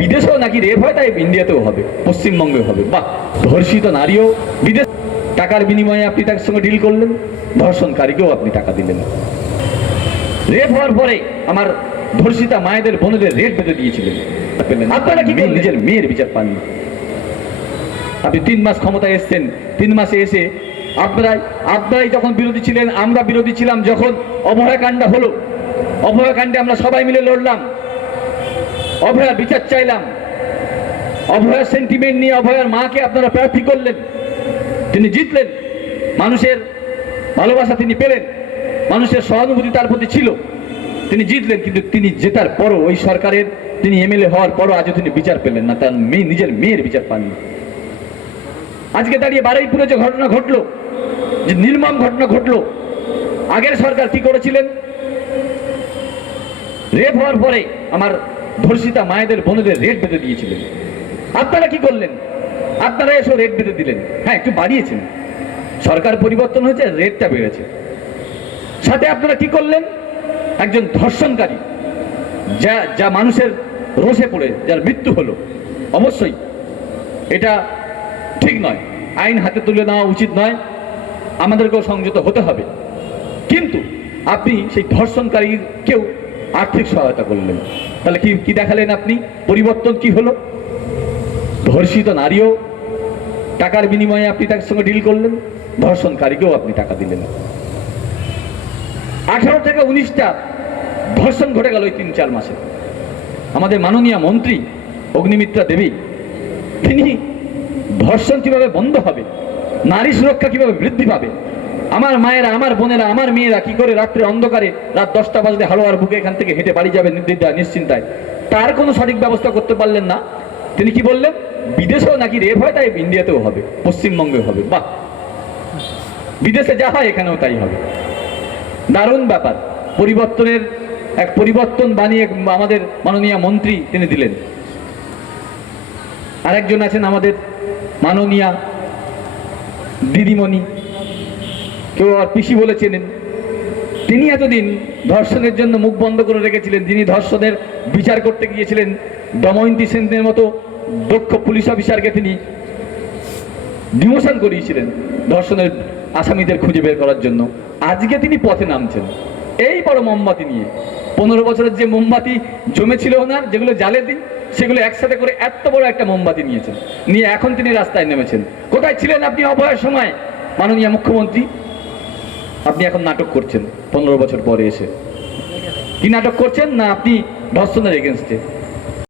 বিদেশেও নাকি রেপ হয়, তাই ইন্ডিয়াতেও হবে, পশ্চিমবঙ্গেও হবে। বাহ, ধর্ষিত নারীও বিদেশ, টাকার বিনিময়ে আপনি তার সঙ্গে ডিল করলেন, ধর্ষণকারীকেও আপনি টাকা দিলেন। রেপ হওয়ার পরে আমার ধর্ষিতা মায়েদের বোনেদের রেট বেঁধে দিয়েছিলেন, আপনারা কি নিজের মেয়ের বিচার পাননি? আপনি 3 মাস ক্ষমতায় এসছেন, 3 মাসে এসে আপনারাই যখন বিরোধী ছিলেন, আমরা বিরোধী ছিলাম, যখন অভয়াকাণ্ড হলো, অভয়াকাণ্ডে আমরা সবাই মিলে লড়লাম, অভয়ার বিচার চাইলাম, অভয়ার সেন্টিমেন্ট নিয়ে অভয়ার মাকে আপনারা প্রার্থী করলেন, তিনি জিতলেন, মানুষের ভালোবাসা তিনি পেলেন, মানুষের সহানুভূতি তার প্রতি ছিল, তিনি জিতলেন। কিন্তু তিনি জেতার পরও ওই সরকারের তিনি এমএলএ হওয়ার পরও আজও তিনি বিচার পেলেন না, তার নিজের মেয়ের বিচার পাননি। আজকে দাঁড়িয়ে বারুইপুরে যে ঘটনা ঘটলো, যে নির্মম ঘটনা ঘটলো, আগের সরকার কি করেছিলেন? রেপ হওয়ার পরে আমার ধর্ষিতা মায়েদের বোনেদের রেট বেঁধে দিয়েছিলেন। আপনারা কি করলেন? আপনারা এসব রেট বেঁধে দিলেন। হ্যাঁ, একটু বাড়িয়েছেন, সরকার পরিবর্তন হয়েছে, রেটটা বেড়েছে। সাথে আপনারা কি করলেন? একজন ধর্ষণকারী, যা মানুষের রোষে পড়ে যার মৃত্যু হলো, অবশ্যই এটা ঠিক নয়, আইন হাতে তুলে নেওয়া উচিত নয়, আমাদেরকেও সংযত হতে হবে। কিন্তু আপনি সেই ধর্ষণকারীকেও আর্থিক সহায়তা করলেন, তাহলে কি দেখালেন আপনি? পরিবর্তন কি হলো? ধর্ষিত নারীও টাকার বিনিময়ে আপনি তার সঙ্গে ডিল করলেন, ধর্ষণকারীকেও আপনি টাকা দিলেন। 18 থেকে 19টা ধর্ষণ ঘটে গেল এই 3-4 মাসে। আমাদের মাননীয় মন্ত্রী অগ্নিমিত্রা দেবী, তিনি ধর্ষণ কিভাবে বন্ধ হবে, নারী সুরক্ষা কিভাবে বৃদ্ধি পাবে, আমার মায়েরা, আমার বোনেরা, আমার মেয়েরা কি করে রাত্রে অন্ধকারে রাত 10টা বাজলে হালোয়ার বুকে এখান থেকে হেঁটে বাড়ি যাবে নির্দ্বিধায় নিশ্চিন্তায়, তার কোনো সঠিক ব্যবস্থা করতে পারলেন না। তিনি কি বললেন? বিদেশেও নাকি রেপ হয়, তাই ইন্ডিয়াতেও হবে, পশ্চিমবঙ্গেও হবে। বাহ, বিদেশে যা হয় এখানেও তাই হবে। দারুণ ব্যাপার। পরিবর্তনের এক পরিবর্তন বানিয়ে আমাদের মাননীয় মন্ত্রী তিনি দিলেন। আরেকজন আছেন আমাদের মাননীয়া দিদিমণি, কেউ আর পিসি বলে চেনেন, তিনি এতদিন ধর্ষণের জন্য মুখ বন্ধ করে রেখেছিলেন। যিনি ধর্ষণের বিচার করতে গিয়েছিলেন, দময়ন্তী সেনের মতো দক্ষ পুলিশ অফিসারকে তিনি ডিমোশন করিয়েছিলেন ধর্ষণের আসামিদের খুঁজে বের করার জন্য। আজকে তিনি পথে নামছেন এই বড় মোমবাতি নিয়ে। 15 বছরের যে মোমবাতি জমেছিল ওনার, যেগুলো জ্বালে দিন, সেগুলো একসাথে করে এত বড় একটা মোমবাতি নিয়েছেন, নিয়ে এখন তিনি রাস্তায় নেমেছেন। কোথায় ছিলেন আপনি অভয়ের সময়, মাননীয় মুখ্যমন্ত্রী? আপনি এখন নাটক করছেন 15 বছর পরে এসে। কি নাটক করছেন? না আপনি ধর্ষণের এগেনস্টে।